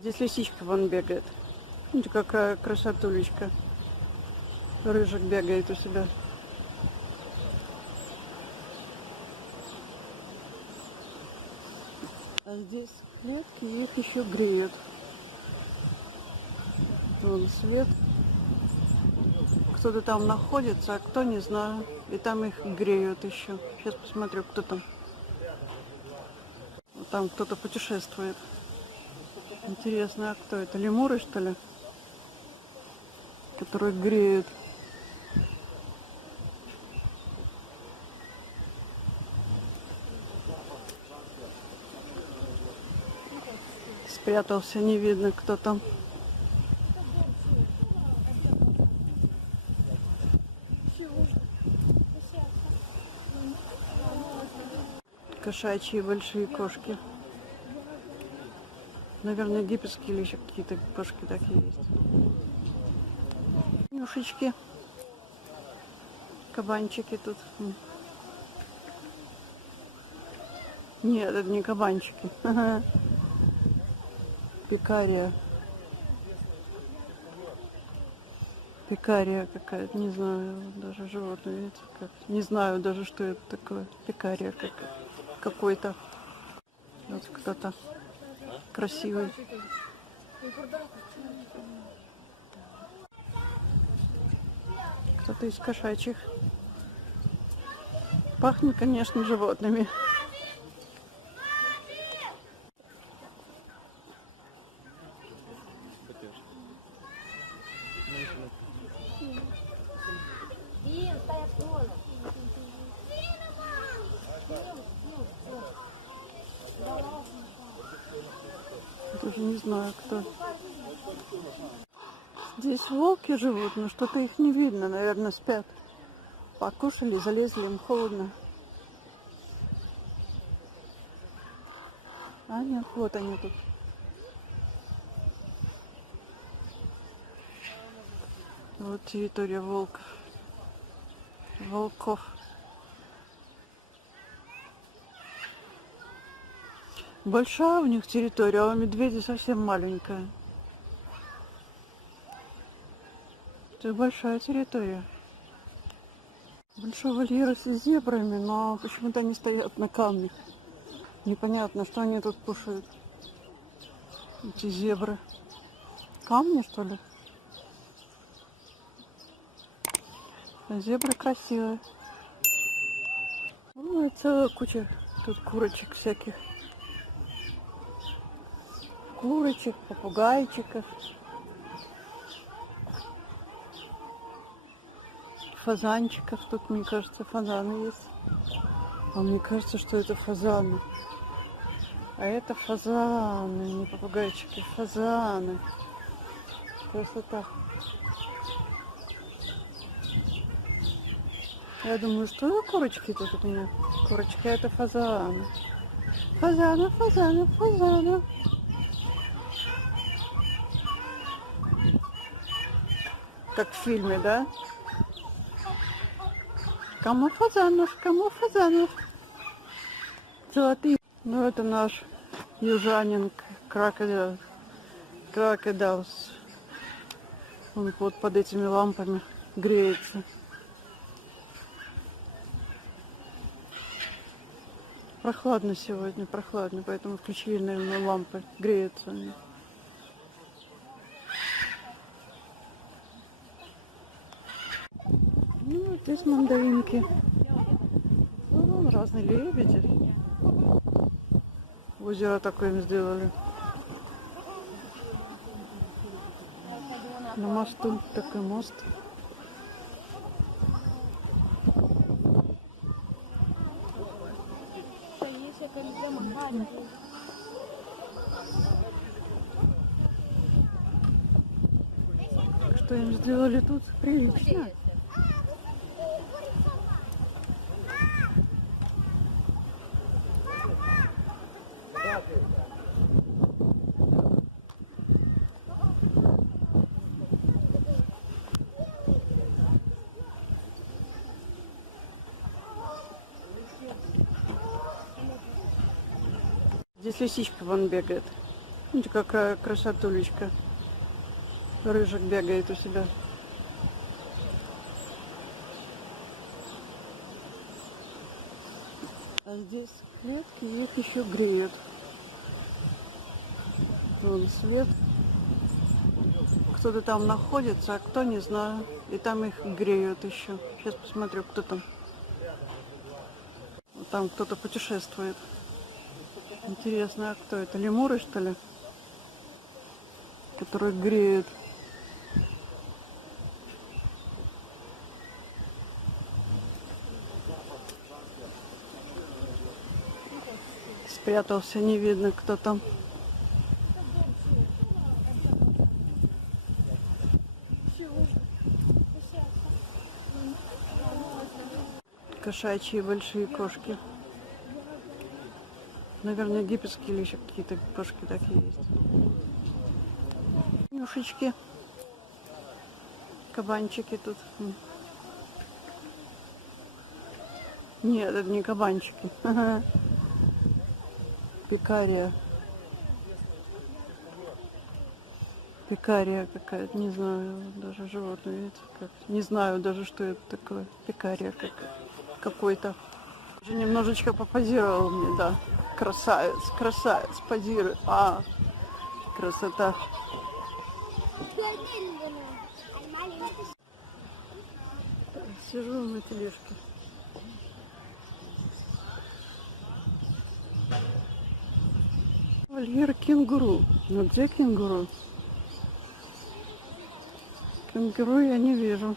Здесь лисичка вон бегает. Смотрите, какая красотулечка. Рыжик бегает у себя. А здесь клетки, их еще греют. Вон свет. Кто-то там находится, а кто, не знаю. И там их греют еще. Сейчас посмотрю, кто там. Там кто-то путешествует. Интересно, а кто это? Лемуры, что ли? Которые греют. Спрятался, не видно, кто там. Кошачьи большие кошки. Наверное, египетские или еще какие-то кошки такие есть. Нюшечки. Кабанчики тут. Нет, это не кабанчики. Пекария. Пекария какая-то, не знаю, даже животное, видите, как. Не знаю даже, что это такое. Пекария какой-то. Вот кто-то красивый. Кто-то из кошачьих. Пахнет, конечно, животными. Даже не знаю, кто. Здесь волки живут, но что-то их не видно, наверное, спят. Покушали, залезли, им холодно. А нет, вот они тут. Вот территория волков. Волков. Большая у них территория, а у медведя совсем маленькая. Это большая территория. Большой вольер с зебрами, но почему-то они стоят на камнях. Непонятно, что они тут кушают. Эти зебры. Камни, что ли? А зебры красивые. Ну, целая куча тут курочек всяких. Курочек, попугайчиков. Фазанчиков. Тут, мне кажется, фазаны есть. А мне кажется, что это фазаны. А это фазаны, не попугайчики, фазаны. Красота. Я думаю, что за курочки тут у меня? Курочки, это фазаны. Фазаны, фазаны, фазаны. Как в фильме, да? Кому фазанов, кому фазанов. Золотые. Ну, это наш южанин Крокодилс. Он вот под этими лампами греется. Прохладно сегодня, прохладно, поэтому включили, наверное, лампы. Греются они. Ну, вот здесь мандаринки. Ну, разные лебеди. Озеро такое им сделали. На мосту такой мост. Что им сделали тут? Прилично. Здесь лисичка вон бегает. Видите, какая красотулечка. Рыжик бегает у себя. А здесь клетки, и их еще греют. Вон свет. Кто-то там находится, а кто, не знаю. И там их греют еще. Сейчас посмотрю, кто там. Там кто-то путешествует. Интересно, а кто это? Лемуры, что ли? Которые греют. Спрятался, не видно, кто там. Кошачьи большие кошки. Наверное, египетские или еще какие-то кошки такие есть. Нюшечки. Кабанчики тут. Нет, это не кабанчики. Пекария. Пекария какая-то, не знаю, даже животное, видите, как. Не знаю даже, что это такое. Пекария какой-то. Уже немножечко попозировал мне, да. Красавец, красавец, позирует. А, красота. Сижу на тележке. Вольер кенгуру. Но где кенгуру? Кенгуру я не вижу.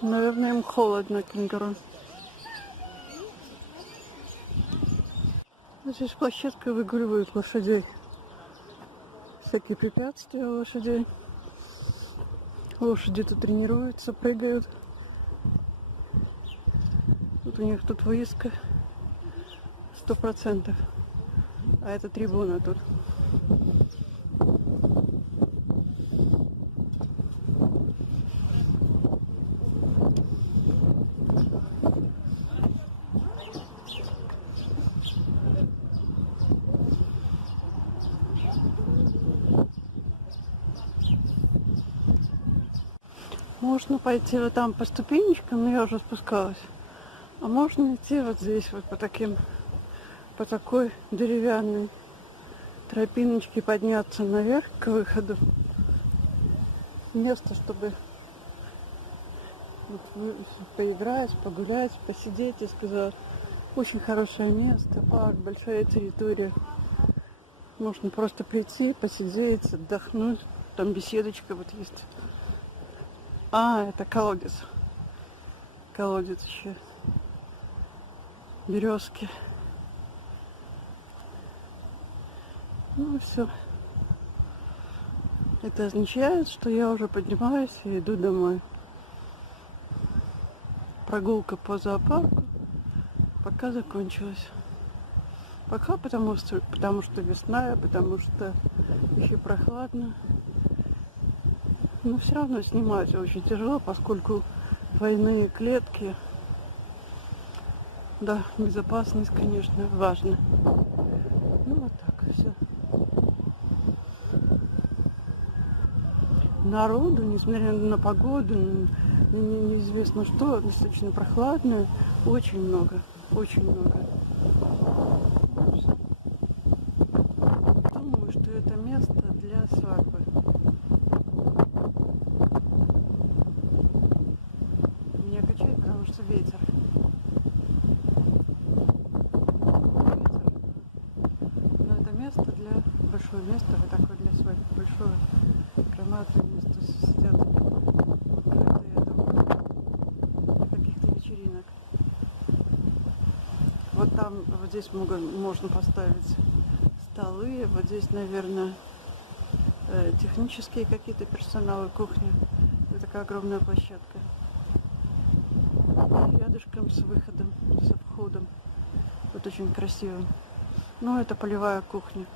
Наверное, им холодно, кенгуру. Здесь площадка выгуливают лошадей. Всякие препятствия у лошадей. Лошади тут тренируются, прыгают. Вот у них тут выездка 100%. А это трибуна тут. Можно пойти вот там по ступенечкам, но я уже спускалась. А можно идти вот здесь вот по такой деревянной тропиночке подняться наверх к выходу. Место, чтобы поиграть, погулять, посидеть, я сказала. Очень хорошее место, парк, большая территория. Можно просто прийти, посидеть, отдохнуть. Там беседочка вот есть. А, это колодец. Колодец еще. Березки. Ну и все. Это означает, что я уже поднимаюсь и иду домой. Прогулка по зоопарку пока закончилась. Пока, потому что весна, потому что еще прохладно. Но все равно снимать очень тяжело, поскольку двойные клетки. Да, безопасность, конечно, важна. Ну вот так, все. Народу, несмотря на погоду, неизвестно что, достаточно прохладно, очень много, очень много. Думаю, что это место для свадьбы. Меня качает, потому что ветер. Но это место большое место, вот такое для свадьбы, большое, громадное место, сидят открытые дома для каких-то вечеринок. Вот там, вот здесь можно поставить столы, вот здесь, наверное, технические какие-то персоналы, кухня. Это такая огромная площадка. И рядышком с выходом, с входом. Вот очень красиво. Ну, это полевая кухня.